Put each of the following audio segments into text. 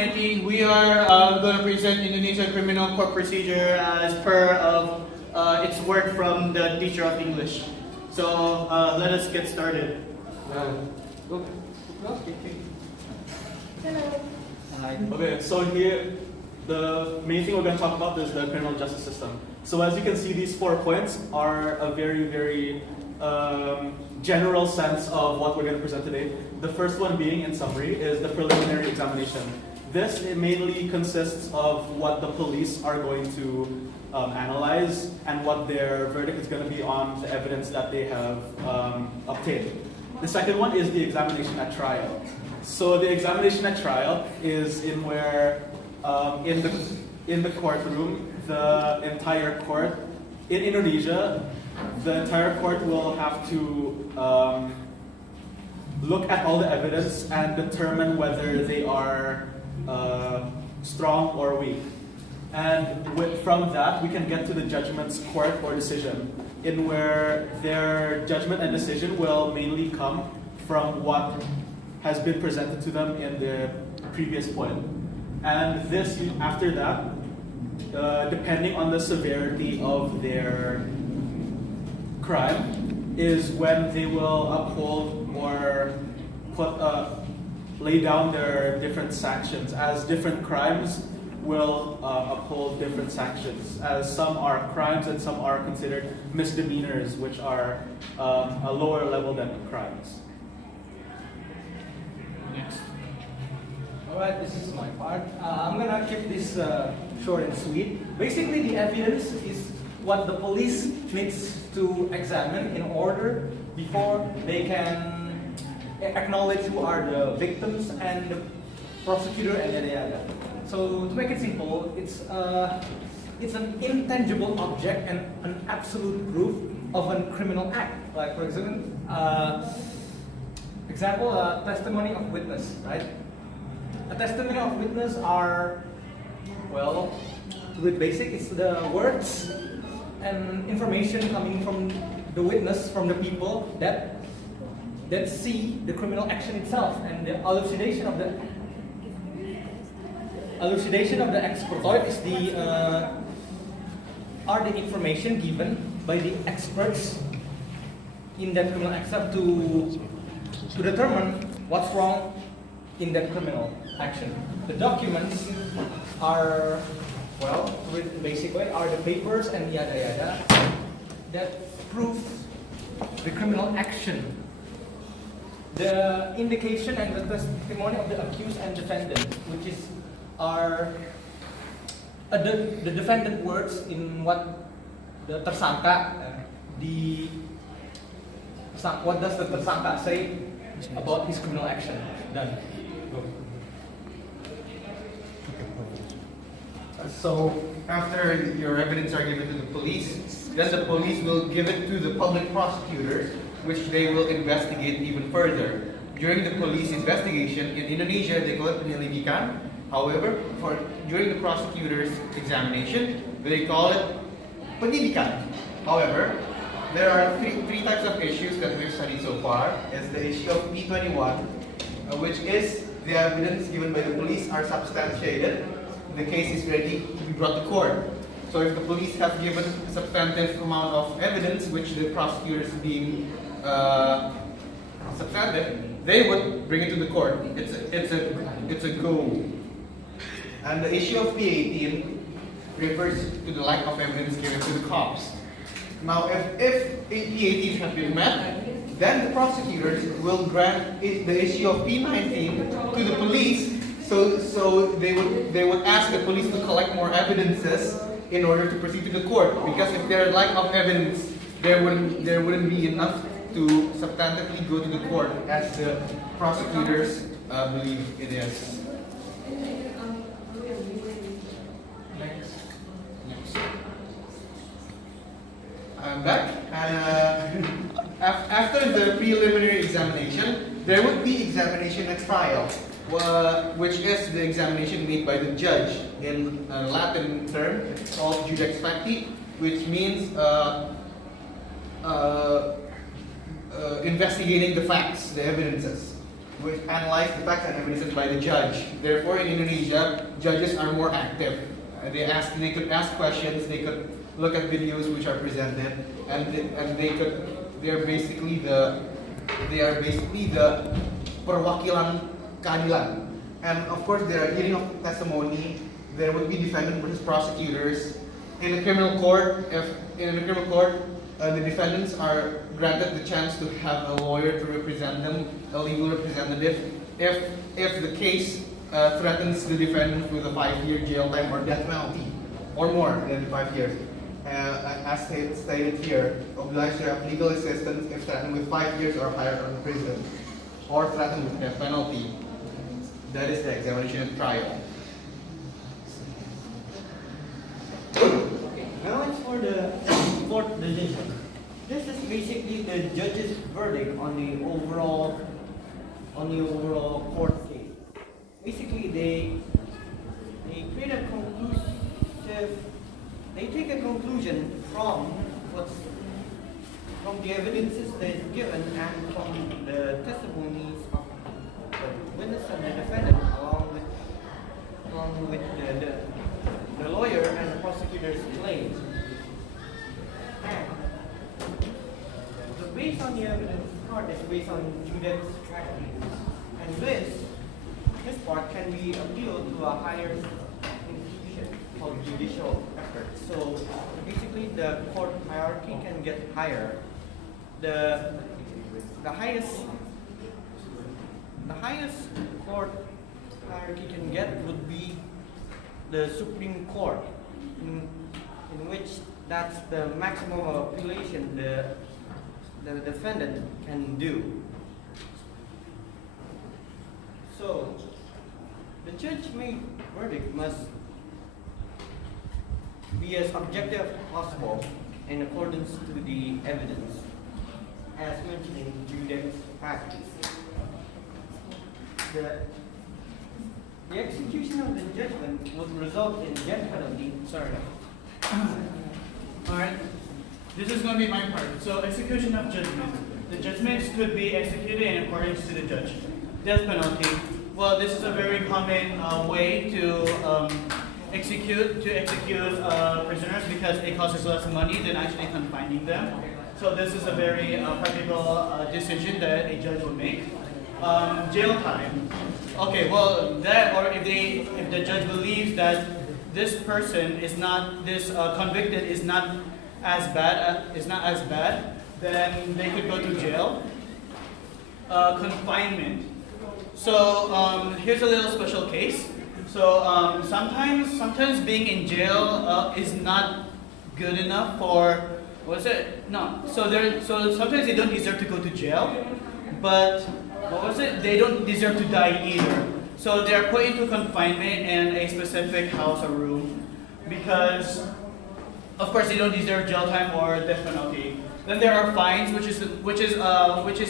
We are going to present Indonesian Criminal Court Procedure as per of its work from the teacher of English. So let us get started. Hello. Okay, so here the main thing we're going to talk about is the criminal justice system. So as you can see, these 4 points are a very general sense of what we're going to present today. The first one being, in summary, is the preliminary examination. This mainly consists of what the police are going to analyze and what their verdict is going to be on the evidence that they have obtained. The second one is the examination at trial. So the examination at trial is in where in the courtroom, the entire court in Indonesia, the entire court will have to look at all the evidence and determine whether they are strong or weak. And from that, we can get to the judgment's court or decision, in where their judgment and decision will mainly come from what has been presented to them in the previous point. And this, after that, depending on the severity of their crime, is when they will uphold or lay down their different sanctions, as different crimes will uphold different sanctions, as some are crimes and some are considered misdemeanors, which are a lower level than crimes. Next. Alright, this is my part. I'm gonna keep this short and sweet. Basically, the evidence is what the police needs to examine in order before they can acknowledge who are the victims and the prosecutor and yada yada. So to make it simple, it's an intangible object and an absolute proof of a criminal act. Like for example, a testimony of witness, right? A testimony of witness are, well, to be basic, it's the words and information coming from the witness, from the people that see the criminal action itself, and the elucidation of the expert is are the information given by the experts in that criminal act to determine what's wrong in that criminal action. The documents are, well, basically are the papers and yada yada that prove the criminal action. The indication and the testimony of the accused and defendant, which are the defendant words in what the tersangka, what does the tersangka say about his criminal action done. So after your evidence are given to the police, then the police will give it to the public prosecutors, which they will investigate even further. During the police investigation in Indonesia, they call it penyelidikan. However, during the prosecutor's examination, they call it penyidikan. However, there are three types of issues that we've studied so far. Is the issue of P21, which is the evidence given by the police are substantiated. The case is ready to be brought to court. So if the police have given a substantive amount of evidence, which the prosecutors deem substantive, they would bring it to the court. It's a go. And the issue of P18 refers to the lack of evidence given to the cops. Now, if P18 has been met, then the prosecutors will grant the issue of P19 to the police. So they would ask the police to collect more evidences in order to proceed to the court. Because if there are lack of evidence, there wouldn't be enough to substantively go to the court, as the prosecutors believe it is. Next. I'm back. After the preliminary examination, there would be examination at trial, which is the examination made by the judge, in a Latin term called judex facti, which means investigating the facts, the evidences. which analyze the facts and evidences by the judge. Therefore, in Indonesia, judges are more active. They could ask questions, they could look at videos which are presented, they are basically the perwakilan keadilan. And of course, there are hearing of testimony. There would be defendant versus prosecutors. In the criminal court, the defendants are granted the chance to have a lawyer to represent them, a legal representative, if the case threatens the defendant with a 5-year jail time or death penalty, or more than 5 years. As stated here, obliged to have legal assistance if threatened with 5 years or higher in prison, or threatened with death penalty. That is the examination and trial. Okay, now it's for the court decision. This is basically the judge's verdict on the overall court case. Basically, they create a conclusive. They take a conclusion from the evidences that is given and from the testimonies of the witness and the defendant, along with the lawyer and the prosecutor's claim. And so based on the evidence part is based on Judek's practice. And this part can be appealed to a higher institution called judicial effort. So basically the court hierarchy can get higher. The highest court hierarchy can get would be the Supreme Court, in which that's the maximum of appellation the defendant can do. So the judge-made verdict must be as objective as possible in accordance to the evidence, as mentioned in Judek's practice. The execution of the judgment would result in death penalty. Sorry. Alright. This is going to be my part. So, execution of judgment. The judgments could be executed in accordance to the judge. Death penalty. Well, this is a very common way to execute prisoners because it costs less money than actually confining them. So this is a very practical decision that a judge would make. Jail time. Okay, well, that or if the judge believes that this person is not convicted is not as bad, then they could go to jail. Confinement. So here's a little special case. So sometimes being in jail is not good enough for So sometimes they don't deserve to go to jail, but they don't deserve to die either. So they are put into confinement in a specific house or room because, of course, they don't deserve jail time or death penalty. Then there are fines, which is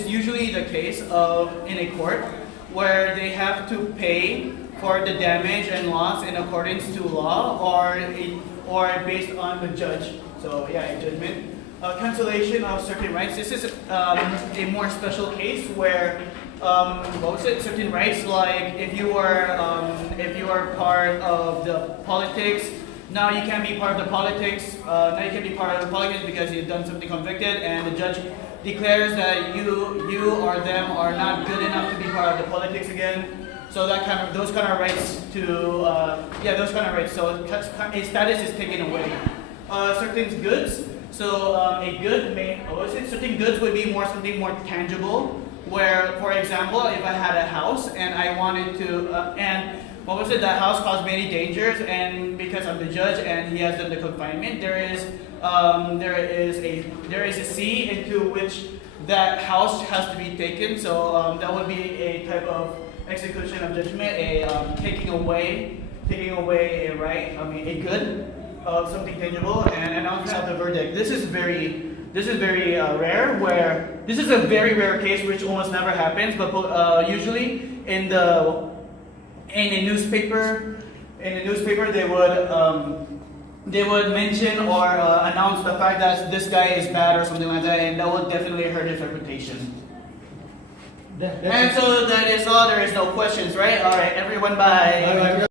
usually the case in a court, where they have to pay for the damage and loss in accordance to law or based on the judge. So yeah, a judgment. Cancellation of certain rights. This is a more special case where certain rights, like if you are part of the politics, now you can't be part of the politics. Now you can be part of the politics because you've done something convicted, and the judge declares that you or them are not good enough to be part of the politics again. So those kind of rights those kind of rights. So a status is taken away. Certain goods. So certain goods would be something more tangible. Where, for example, if I had a house and I wanted to, that house caused many dangers, and because I'm the judge and he has done the confinement, there is a C into which that house has to be taken. So that would be a type of execution of judgment, taking away a right, a good of something tangible, and announcing of the verdict. This is very rare. Where this is a very rare case, which almost never happens. But usually in a newspaper, they would mention or announce the fact that this guy is bad or something like that, and that would definitely hurt his reputation. That's And it. so that is all. There is no questions, right? All right, everyone, bye. Bye-bye.